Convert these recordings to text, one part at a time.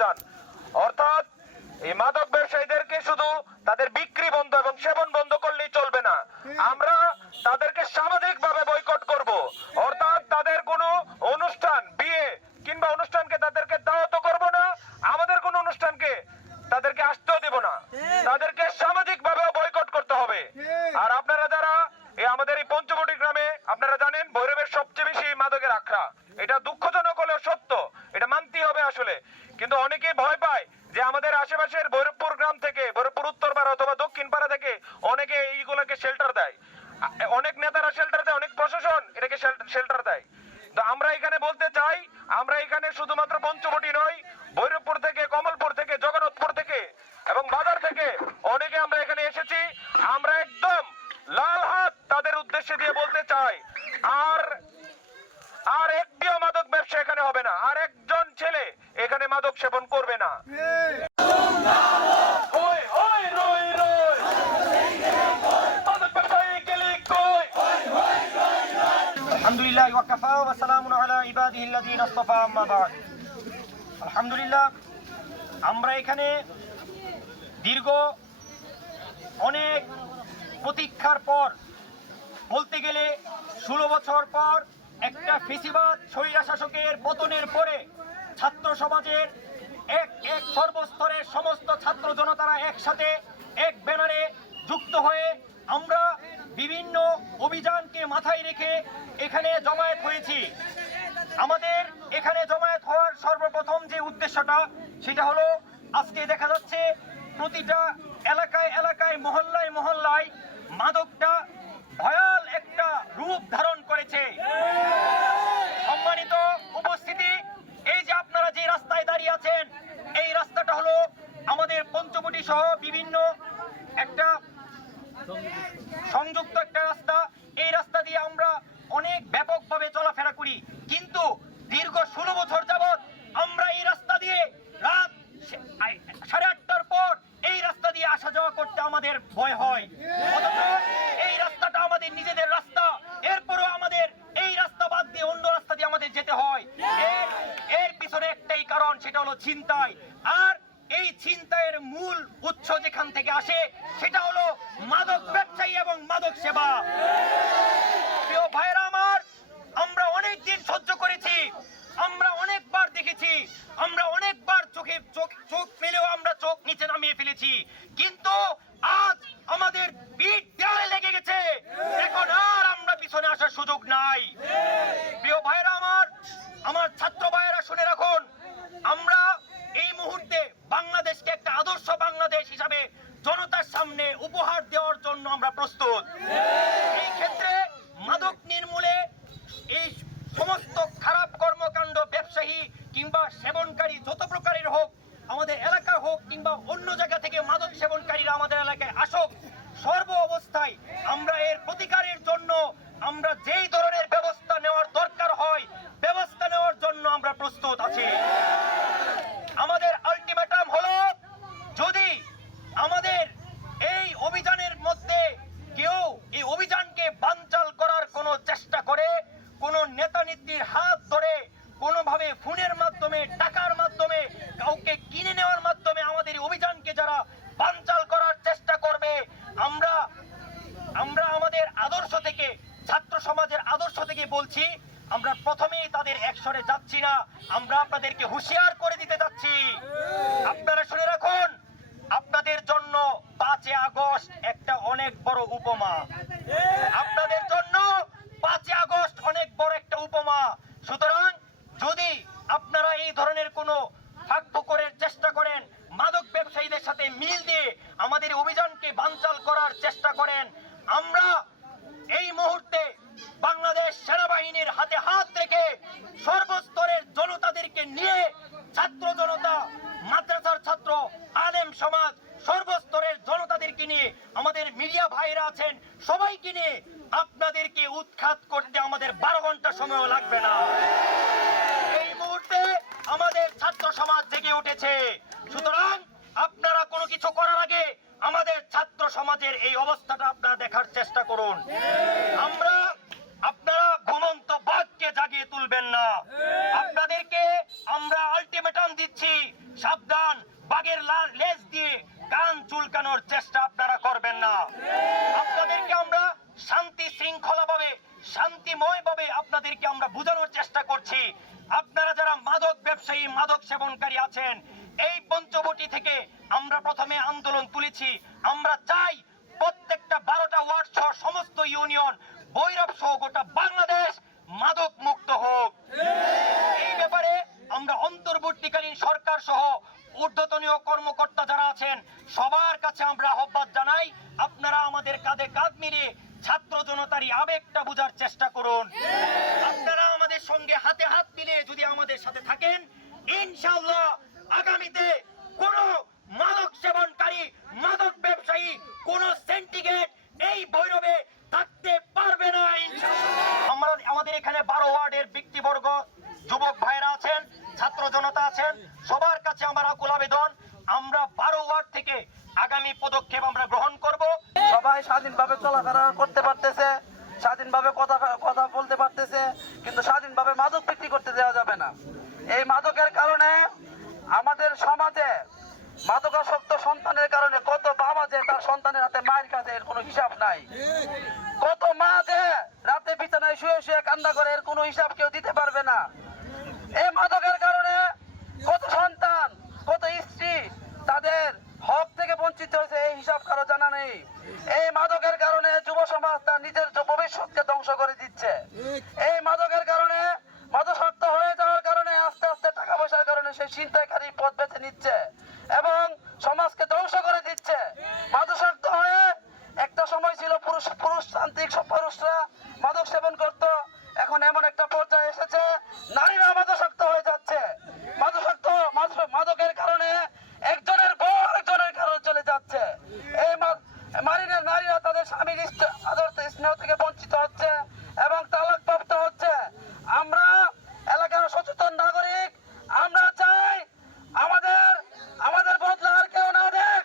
যান। অর্থাৎ এই মাদক ব্যবসায়ীদেরকে শুধু তাদের বিক্রি বন্ধ এবং সেবন বন্ধ করলেই চলবে না, আমরা তাদেরকে সামাজিকভাবে বয়কট করব। অর্থাৎ তাদের কোনো অনুষ্ঠান, বিয়ে কিংবা অনুষ্ঠানকে তাদেরকে দাওয়াত করব না, আমাদের কোনো অনুষ্ঠানকে তাদেরকে আসতেও দেব না, তাদেরকে সামাজিকভাবে বয়কট করতে হবে। আর আপনারা যারা আমাদের এই পঞ্চবটি গ্রামে, আপনারা জানেন ভৈরবের সবচেয়ে বেশি মাদকের আখড়া। এটা দুঃখজনক হলেও সত্য, এটা মানতেই হবে আসলে। কিন্তু অনেকেই ভয় পায় যে আমাদের আশেপাশের ভৈরবপুর গ্রাম থেকে, ভৈরবপুর উত্তরপাড়া অথবা দক্ষিণ পাড়া থেকে অনেকে এইগুলোকে শেল্টার দেয়, অনেক নেতারা শেল্টার দেয়, অনেক প্রশাসন এটাকে শেল্টার দেয়। তো আমরা এখানে বলতে চাই, আমরা এখানে শুধুমাত্র পঞ্চবটি নয়, ভৈরবপুর থেকে, কমলপুর থেকে, জগন্নাথপুর থেকে এবং বাজার থেকে অনেকে আমরা এখানে এসেছি। আমরা একদম লাল হাত তাদের উদ্দেশ্যে দিয়ে বলতে চাই, আর একটিও মাদক ব্যবসা এখানে হবে না, আর একজন ছেলে এখানে মাদক সেবন করবে না। আলহামদুলিল্লাহ ওয়া কাফা ওয়া সালামুন আলা ইবাদিহিল্লাযীনা ইসতাফা, আম্মা বা'দ। আলহামদুলিল্লাহ, আমরা এখানে দীর্ঘ অনেক প্রতীক্ষার পর, বলতে গেলে 16 বছর পর একটা ফেসিবাদ স্বৈরা শাসকের পতনের পরে ছাত্র সমাজের এক সর্বস্তরের সমস্ত ছাত্র জনতারা একসাথে এক ব্যানারে যুক্ত হয়ে আমরা বিভিন্ন অভিযানকে মাথায় রেখে এখানে জমায়েত হয়েছি। আমাদের এখানে জমায়েত হওয়ার সর্বপ্রথম যে উদ্দেশ্যটা, সেটা হলো আজকে দেখা যাচ্ছে প্রতিটা এলাকায় এলাকায়, মহল্লায় মহল্লায় মাদকটা ভয়াল একটা রূপ ধারণ করেছে। সম্মানিত উপস্থিতি, এই যে আপনারা যে রাস্তায় দাঁড়িয়ে আছেন, এই রাস্তাটা হলো আমাদের পঞ্চবটি সহ বিভিন্ন একটা সংযুক্ত একটা রাস্তা। এই রাস্তা দিয়ে আমরা অনেক ব্যাপকভাবে চলাফেরা করি, কিন্তু দীর্ঘ 16 বছর যাবৎ আমরা এই রাস্তা দিয়ে রাত 8:30টার পর এই রাস্তা দিয়ে আসা যাওয়া করতে আমাদের ভয় হয়। অথচ এই রাস্তাটা আমাদের নিজেদের রাস্তা, এরপরও আমাদের এই রাস্তা বাদ দিয়ে অন্য রাস্তা দিয়ে আমাদের যেতে হয়। এর পিছনে একটাই কারণ, সেটা হলো ছিনতাই। আর এই ছিনতাইয়ের মূল উৎস যেখান থেকে আসে, সেটা হলো মাদক ব্যবসায়ী এবং মাদক সেবা। প্রিয় ভাইরা আমার, আমরা অনেক দিন সহ্য করেছি, আমরা অনেকবার দেখেছি, আমরা অনেকবার চোখ মেলেও আমরা চোখ নিচে নামিয়ে ফেলেছি, কিন্তু আজ আমাদের পিঠ দেয়ালে লেগে গেছে। এখন আর আমরা পিছনে আসার সুযোগ নাই। প্রিয় ভাইরা আমার ছাত্র ভাইয়েরা শুনে রাখুন, আমরা এই মুহূর্তে বাংলাদেশকে একটা আদর্শ বাংলাদেশ হিসাবে জনতার সামনে উপহার দেওয়ার জন্য আমরা প্রস্তুত। এই ক্ষেত্রে মাদক নির্মূলে এই সমস্ত খারাপ কর্মকাণ্ড, ব্যবসায়ী কিংবা সেবনকারী যত প্রকারের হোক, আমাদের এলাকা হোক কিংবা অন্য জায়গা থেকে মাদক সেবনকারীরা আমাদের এলাকায় আসুক, সর্ব অবস্থায় আমরা এর প্রতিকারের জন্য আমরা যেই ধরনের ব্যবস্থা নেওয়ার দরকার হয়, ব্যবস্থা নেওয়ার জন্য আমরা প্রস্তুত আছি। আমাদের আলটিমেটাম হলো, যদি আমাদের এই অভিযানের মধ্যে কেউ এই অভিযানকে বানচাল করার কোনো চেষ্টা করে, কোন নেতা নেত্রীর হাত ধরে কোনোভাবে ফোনের মাধ্যমে, টাকার মাধ্যমে, কাউকে কিনে নেওয়ার মাধ্যমে আমাদের অভিযানকে যারা বানচাল করার চেষ্টা করবে, আমরা আমাদের আদর্শ থেকে, ছাত্র সমাজের আদর্শ থেকে বলছি, আমরা প্রথমেই তাদের একসরে যাচ্ছি না, আমরা আপনাদেরকে হুঁশিয়ার করে দিতে যাচ্ছি। আপনারা শুনে রাখুন, আপনাদের জন্য 5 আগস্ট একটা অনেক বড় উপমা। আপনাদের জন্য 5 আগস্ট অনেক বড় একটা উপমা। সুতরাং যদি আপনারা এই ধরনের কোনো ফাঁকফোকরের চেষ্টা করেন, মাদক ব্যবসায়ীদের সাথে মিল দিয়ে আমাদের অভিযানকে বানচাল করার চেষ্টা করেন, আমরা এই মুহূর্তে বাংলাদেশ সেনাবাহিনীর হাতে হাত রেখে সর্বস্তরের জনতাদেরকে নিয়ে, ছাত্র জনতা, মাদ্রাসার ছাত্র, আলেম সমাজ, সর্বস্তরের জনতাদেরকে নিয়ে, আমাদের মিডিয়া ভাইরা আছেন, সবাইকে নিয়ে আপনাদেরকে উৎখাত করতে আমাদের 12 ঘন্টা সময় লাগবে না। এই মুহূর্তে আমাদের ছাত্র সমাজ জেগে উঠেছে। সুতরাং আপনারা কোনো কিছু করার আগে আমাদের ছাত্র সমাজের এই অবস্থাটা আপনারা দেখার চেষ্টা করুন। আপনারা ঘুমন্ত বাঘকে জাগিয়ে তুলবেন না। আপনাদেরকে আমরা আলটিমেটাম দিচ্ছি, শৃঙ্খলাভাবে শান্তিময়ভাবে আপনাদেরকে আমরা বোঝানোর চেষ্টা করছি। আপনারা যারা মাদক ব্যবসায়ী মাদক সেবনকারী আছেন, এই পঞ্চবটি থেকে আমরা প্রথমে আন্দোলন তুলেছি। আমরা চাই প্রত্যেকটা 12টা ওয়ার্ড সহ সমস্ত ইউনিয়ন, ভৈরব সহ গোটা বাংলাদেশ মাদক মুক্ত হোক। এই ব্যাপারে আমরা অন্তর্বর্তীকালীন সরকার সহ ঊর্ধ্বতনীয় কর্মকর্তা যারা আছেন সবার কাছে আমরা আহ্বান জানাই, আপনারা আমাদের কাঁধে কাঁধ মিলিয়ে ছাত্র জনতার আবেগটা বোঝার চেষ্টা করুন। আপনারা আমাদের সঙ্গে হাতে হাত মিলিয়ে যদি আমাদের সাথে থাকেন, ইনশাআল্লাহ আগামীতে কোন মাদক সেবনকারী মাদক ব্যবসায়ী কোন সিন্ডিকেট এই ভৈরবে থাকতে পারবে না ইনশাআল্লাহ। আমাদের এখানে 12 ওয়ার্ডের ব্যক্তিবর্গ, যুবক ভাইরা আছেন, ছাত্র জনতা আছেন, সবার কাছে আমার আকুল আবেদন, আমরা 12 ওয়ার্ড থেকে আগামী পদক্ষেপ আমরা গ্রহণ করব। সবাই স্বাধীনভাবে চলাফেরা করতে পারতেছে, স্বাধীনভাবে কথা বলতে পারতেছে, কিন্তু স্বাধীনভাবে মাদক বিক্রি করতে দেওয়া যাবে না। এই মাদকের কারণে আমাদের সমাজে মাদকাসক্ত সন্তানের কারণে কত বাবা যে তার সন্তানের হাতে মায়ের কাছে এর কোনো হিসাব নাই, কত মা যে রাতে বিছানায় শুয়ে শুয়ে কান্না করে এর কোনো হিসাব কেউ দিতে পারবে না। এই মাদকের কারণে কত সন্তান, কত স্ত্রী তাদের হক থেকে বঞ্চিত হয়েছে, এই হিসাব কারো জানা নেই। এই মাদকের কারণে যুব সমাজ তার নিজের ভবিষ্যৎকে ধ্বংস করে দিচ্ছে। এই মাদকের কারণে মাদকাসক্ত হয়ে যাওয়ার কারণে আস্তে আস্তে টাকা পয়সার কারণে সে ছিনতাইকারী পথ বেছে নিচ্ছে এবং সমাজকে ধ্বংস করে দিচ্ছে। মাদকাসক্ত হয়ে একটা সময় ছিল পুরুষতান্ত্রিক সব পুরুষরা মাদক সেবন করত, এখন এমন একটা পর্যায়ে এসেছে নারীরা মাদকাসক্ত হয়ে যাচ্ছে। মাদকের কারণে একজনের বউ আরেকজনের কারণে চলে যাচ্ছে। এই নারীরা তাদের স্বামীর আদর স্নেহ থেকে বঞ্চিত হচ্ছে এবং তালাকপ্রাপ্ত হচ্ছে। আমরা এলাকার সচেতন নাগরিক, আমরা চাই আমাদের বদলা আর কেউ না দেখ,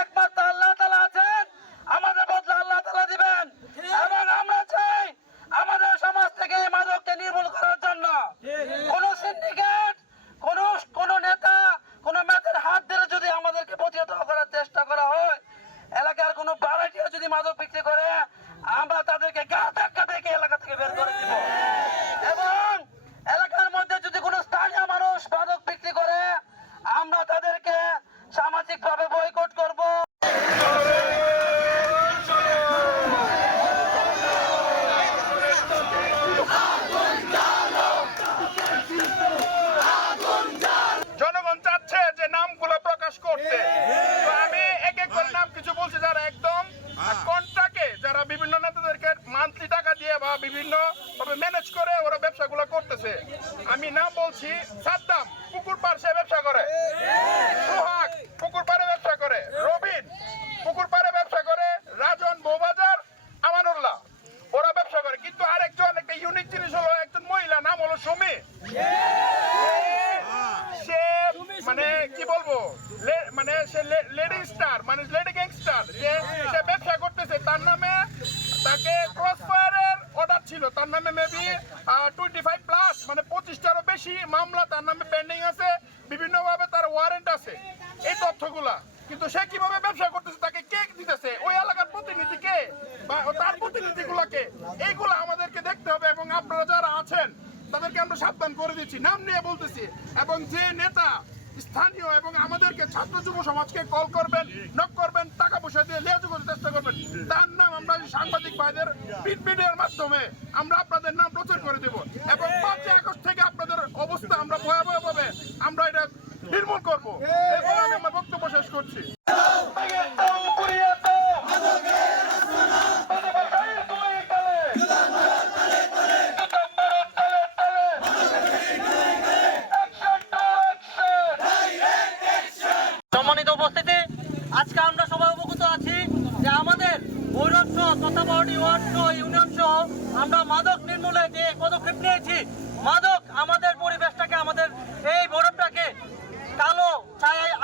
একমাত্র আল্লাহ তাআলা আছেন, আমাদের বদলা আল্লাহ তাআলা দিবেন। এবং আমরা চাই আমাদের সমাজ থেকে এই মাদককে নির্মূল করার জন্য কোন সিন্ডিকেট, কোন নেতা, কোন মেয়েদের হাত ধরে যদি আমাদেরকে প্রতিহত করার চেষ্টা করা হয়, এলাকার কোন বাড়াটিয়া যদি মাদক বিক্রি করে, আমরা তাদেরকে গা ধাক্কা দেখে এলাকা থেকে বের করে দিব। এবং এলাকার মধ্যে যদি কোনো স্থানীয় মানুষ মাদক বিক্রি করে, আমরা তাদেরকে সামাজিকভাবে বয়কট করব। জনগণ চাচ্ছে যে নামগুলো প্রকাশ করতে, তো আমি এক এক করে নাম কিছু বলছি যারা একদম কন্ট্রাক্টে, যারা বিভিন্ন নেতাদেরকে মান্থলি টাকা দিয়ে বা বিভিন্ন ভাবে ম্যানেজ করে ওরা ব্যবসাগুলো করতেছে। আমি নাম বলছি, সাদ্দাম পুকুর পাড় সে ব্যবসা করে, সোহাগ পুকুর পাড়ে ব্যবসা করে, রবিন পুকুর পাড়ে ব্যবসা করে, রাজন বৌবাজার, আমানুল্লাহ ওরা ব্যবসা করে। কিন্তু আরেকজন একটা ইউনিক জিনিস হলো, একজন মহিলা, নাম হলো সুমি। সে মানে কি বলবো, মানে সে লেডি স্টার, মানে লেডি গ্যাংস্টার, যে সে ব্যবসা করতেছে। তার নামে তাকে ক্রস ফায়ারের অর্ডার ছিল, তার নামে মেবি 25+ মানে 25টারও বেশি মামলা তার নামে পেন্ডিং আছে, বিভিন্ন ভাবে তার ওয়ারেন্ট আছে। এই তথ্যগুলা কিন্তু সে কিভাবে ব্যবসা করতেছে, তাকে কে দিতেছে, ওই এলাকার প্রতিনিধি কে বা তার প্রতিনিধিগুলোকে, এইগুলো আমাদেরকে দেখতে হবে। এবং আপনারা যারা আছেন তাদেরকে আমরা সাবধান করে দিচ্ছি, নাম নিয়ে বলতেছি। এবং যে নেতা স্থানীয় এবং আমাদেরকে ছাত্র যুব সমাজকে কল করবেন, নক করবেন, টাকা পয়সা দিয়ে লেজ করতে চেষ্টা করবেন, তার নাম আমরা সাংবাদিক ভাইদের প্রিন্ট মিডিয়ার মাধ্যমে আমরা আপনাদের নাম প্রচার করে দেব। এবং 5 আগস্ট থেকে আপনাদের অবস্থা আমরা ভয়াবহভাবে আমরা এটা নির্মূল করবো। এবং আমি আমার বক্তব্য শেষ করছি। সম্মানিত উপস্থিতি, আজকে আমরা সবাই অবগত আছি যে আমাদের ভৈরব সহ তথা 12টি ওয়ার্ড সহ ইউনিয়ন সহ আমরা মাদক নির্মূলে যে পদক্ষেপ নিয়েছি, মাদক আমাদের পরিবেশটাকে, আমাদের এই ভৈরবটাকে কালো ছায়ায়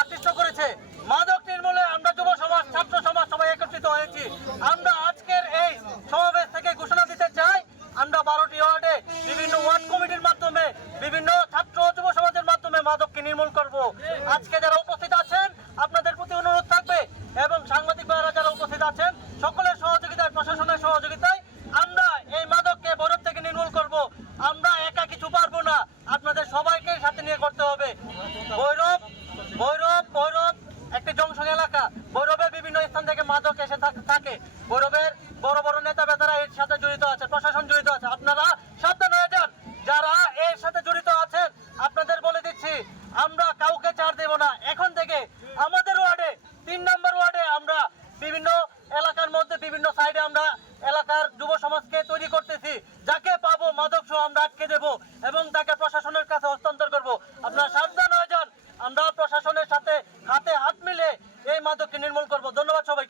আকৃষ্ট করেছে। মাদক নির্মূলে আমরা যুব সমাজ, ছাত্র সমাজ সবাই একত্রিত হয়েছি। আমরা আজকের এই সমাবেশ থেকে ঘোষণা দিতে চাই, আমরা 12টি ওয়ার্ডে বিভিন্ন ওয়ার্ড কমিটির মাধ্যমে, বিভিন্ন ছাত্র যুব সমাজের মাধ্যমে মাদককে নির্মূল করব। আজকে যারা উপস্থিত আছেন আপনাদের প্রতি অনুরোধ থাকবে এবং সাংবাদিক ভাইরা যারা উপস্থিত আছেন সকলের সহযোগিতায়, প্রশাসনের সহযোগিতায় জড়িত আছে, প্রশাসন জড়িত আছে। আপনারা সাবধান হয়ে যান, যারা এর সাথে জড়িত আছেন। আপনাদের বলে দিচ্ছি, আমরা কাউকে ছাড় দেব না। এখন থেকে আমাদের ওয়ার্ডে 3 নম্বর ওয়ার্ডে আমরা বিভিন্ন এলাকার মধ্যে বিভিন্ন সাইডে আমরা এলাকার যুব সমাজকে তৈরি করতেছি। যাকে পাবো মাদক সহ আমরা আটকে দেব এবং তাকে